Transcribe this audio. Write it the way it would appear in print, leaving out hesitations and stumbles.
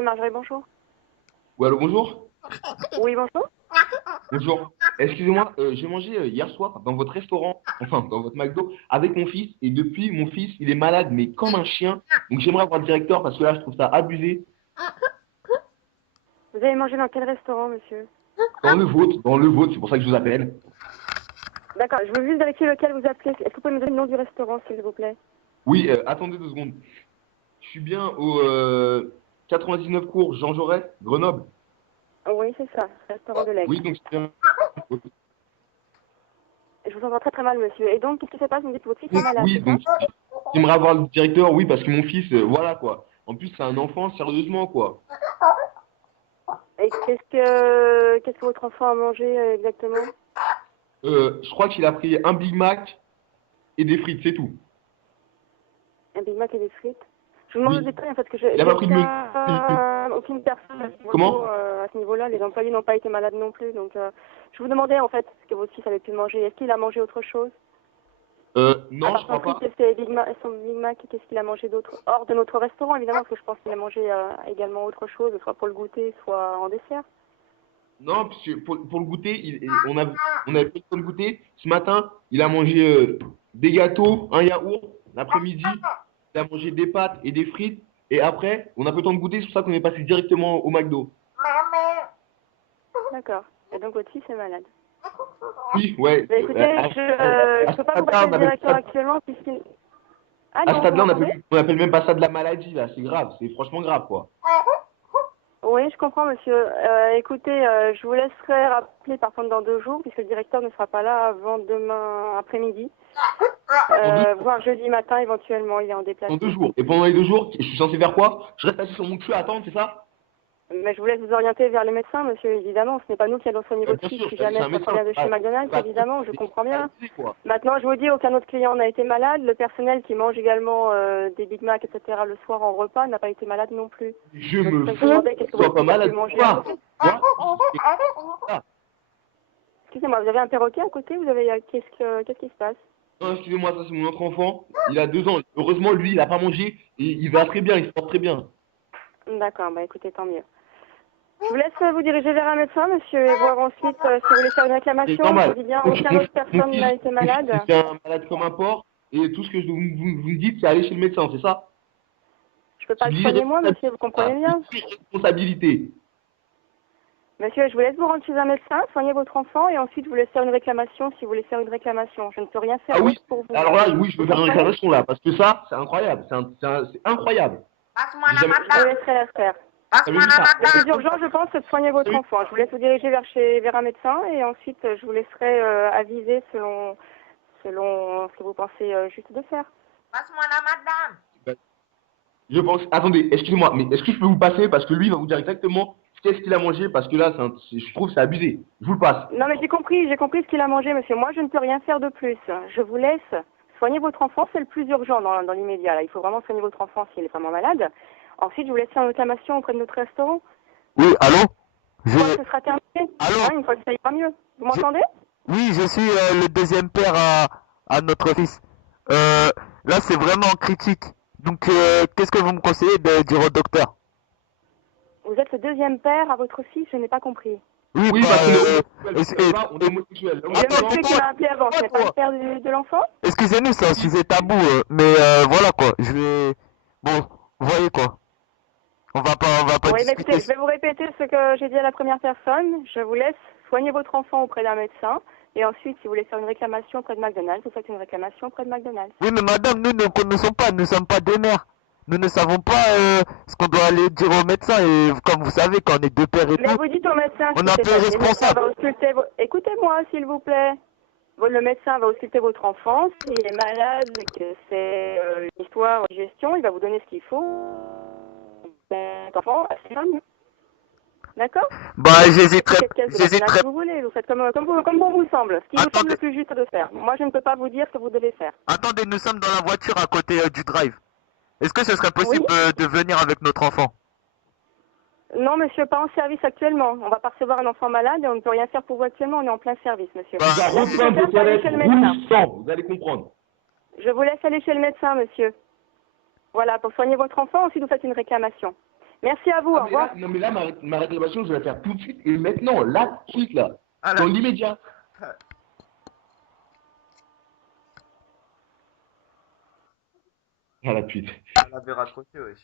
Oui, Marjorie, bonjour. Oui, allô, bonjour. Oui, bonjour. Bonjour. Excusez-moi, j'ai mangé hier soir dans votre restaurant, enfin dans votre McDo, avec mon fils. Et depuis, mon fils, il est malade, mais comme un chien. Donc j'aimerais avoir le directeur parce que là, je trouve ça abusé. Vous avez mangé dans quel restaurant, monsieur? Dans le vôtre, c'est pour ça que je vous appelle. D'accord, je veux juste vérifier lequel vous appelez. Est-ce que vous pouvez me donner le nom du restaurant, s'il vous plaît? Oui, attendez 2 secondes. Je suis bien au 99 cours Jean Jaurès, Grenoble. Oui, c'est ça, restaurant de l'Aigle. Oui, donc c'est bien. Je vous entends très très mal, monsieur. Et donc, qu'est-ce qui se passe? Vous me dites que votre fils est malade, Oui, c'est ça? donc j'aimerais avoir le directeur, oui, parce que mon fils, voilà quoi. En plus, c'est un enfant, sérieusement quoi. Et qu'est-ce que votre enfant a mangé exactement? Je crois qu'il a pris un Big Mac et des frites, c'est tout. Un Big Mac et des frites? Je vous demande le Oui. détail, en fait, que Il n'a j'ai pas pris de menu. aucune personne à ce niveau, Comment? à ce niveau-là. Les employés n'ont pas été malades non plus. Donc, je vous demandais, en fait, ce que votre fils avait pu manger. Est-ce qu'il a mangé autre chose? À Non, je part son crois frites pas. et son Big Mac, qu'est-ce qu'il a mangé d'autre? Hors de notre restaurant, évidemment, parce que je pense qu'il a mangé également autre chose, soit pour le goûter, soit en dessert. Non, parce que pour le goûter, on avait pris comme goûter. Ce matin, il a mangé des gâteaux, un yaourt. L'après-midi, il a mangé des pâtes et des frites. Et après, on a peu le temps de goûter, c'est pour ça qu'on est passé directement au McDo. D'accord. Et donc votre fils est malade. Oui, ouais. Bah, écoutez, je peux pas vous passer le directeur À actuellement puisqu'il... ce Allô, vous stade-là, m'entendez? on appelle même pas ça de la maladie, là. C'est grave, c'est franchement grave, quoi. Oui, je comprends, monsieur. Écoutez, je vous laisserai rappeler par contre dans 2 jours, puisque le directeur ne sera pas là avant demain après-midi, Dans deux, voire jeudi matin éventuellement, il est en dans deux déplacement. jours. Et pendant les 2 jours, je suis censé faire quoi? Je reste assis sur mon cul à attendre, c'est ça? Mais je vous laisse vous orienter vers le médecin, monsieur, évidemment. Ce n'est pas nous qui allons soigner votre Bien fils sûr, si c'est jamais un ça médecin. provient de chez McDonald's, évidemment, je comprends bien. Quoi. Maintenant, je vous dis, aucun autre client n'a été malade. Le personnel qui mange également des Big Mac, etc. le soir en repas n'a pas été malade non plus. Je Donc, me je me fous demandais qu'est-ce que qu'il soit votre pas fils a pu malade ou manger à pas. côté. Moi, Excusez-moi, vous avez un perroquet à côté? Vous avez qu'est-ce qui se passe? non, excusez-moi, ça c'est mon autre enfant. Il a 2 ans. Heureusement, lui, il a pas mangé et il va très bien, il se porte très bien. D'accord, bah écoutez, tant mieux. Je vous laisse vous diriger vers un médecin, monsieur, et voir ensuite si vous voulez faire une C'est réclamation. Je vous normal. dis bien, aucune autre personne n'a été Mon fils, malade. c'est un malade comme un porc. Et tout ce que vous me dites, c'est aller chez le médecin, c'est ça? Je peux pas C'est le de soigner moi, monsieur, vous comprenez bien. l'irresponsabilité. Monsieur, je vous laisse vous rendre chez un médecin, soigner votre enfant, et ensuite je vous laisse faire une réclamation si vous voulez faire une réclamation. Je ne peux rien faire Ah oui, d'autre pour vous. alors là, oui, je veux Vous faire une comprenez? réclamation là, parce que ça, c'est incroyable. C'est incroyable. J'ai jamais Je vous laisserai la faire. jamais vu ça. Le plus urgent, je pense, c'est de soigner votre enfant. Je vous laisse vous diriger vers un médecin, et ensuite je vous laisserai aviser selon ce que vous pensez juste de faire. Je pense. Attendez, excusez-moi, mais est-ce que je peux vous passer parce que lui il va vous dire exactement qu'est-ce qu'il a mangé parce que là, je trouve que c'est abusé. Je vous le passe. Non, mais j'ai compris ce qu'il a mangé, monsieur. Moi, je ne peux rien faire de plus. Je vous laisse soigner votre enfant, c'est le plus urgent dans l'immédiat. Là. Il faut vraiment soigner votre enfant s'il est vraiment malade. Ensuite, je vous laisse faire une réclamation auprès de notre restaurant. Oui, allô? Une fois que ce sera terminé, Allô? hein, une fois que ça ira mieux. Vous Je- m'entendez? Oui, je suis le deuxième père à notre fils. Là, c'est vraiment critique. Donc, qu'est-ce que vous me conseillez de dire au docteur? Vous êtes le deuxième père à votre fils, je n'ai pas compris. Oui, Oui, bah, parce qu'on est homosexuel. Vous savez et- pas, on est homosexuel. Et le attends, monsieur qui m'a appelé avant, ce n'est pas le père de l'enfant? excusez-nous, c'est un sujet tabou, mais voilà quoi. Je vais. Bon, vous voyez quoi. On va pas Oui, mais écoutez, discuter. je vais vous répéter ce que j'ai dit à la première personne. Je vous laisse soigner votre enfant auprès d'un médecin. Et ensuite, si vous voulez faire une réclamation auprès de McDonald's, vous faites une réclamation auprès de McDonald's. Oui, mais madame, nous ne connaissons pas, nous ne sommes pas des mères. Nous ne savons pas ce qu'on doit aller dire au médecin. Et comme vous savez, quand on est deux pères et Mais tout, vous dites au médecin on ce est qui un s'est peu passé. Le médecin irresponsable. va ausculter Écoutez-moi, s'il vous plaît. Le médecin va ausculter votre enfant. S'il est malade, que c'est une histoire de gestion, il va vous donner ce qu'il faut. Votre enfant, c'est mieux. D'accord? Bah, Prenez cette caisse de McDonald's j'hésiterai. si vous voulez. Vous faites comme bon vous semble. Ce qui vous semble Attendez, le plus juste de faire. Moi, je ne peux pas vous dire ce que vous devez faire. attendez, nous sommes dans la voiture à côté du drive. Est-ce que ce serait Oui? possible de venir avec notre enfant? Non, monsieur, pas en service actuellement. On va pas recevoir un enfant malade et on ne peut rien faire pour vous actuellement. On est en plein service, monsieur. Bah, Il va Là, ce qu'il faut repeindre faire, vos c'est aller toilettes chez le médecin. rouge sang. Vous allez comprendre. Je vous laisse aller chez le médecin, monsieur. Voilà, pour soigner votre enfant, ensuite vous faites une réclamation. Merci à vous, au Ah, mais revoir. là, non, mais là, ma réclamation, je vais la faire tout de suite et maintenant, là, tout de suite, là. Ah, Dans là. l'immédiat. Ah, la pute. Elle avait raccroché, wesh.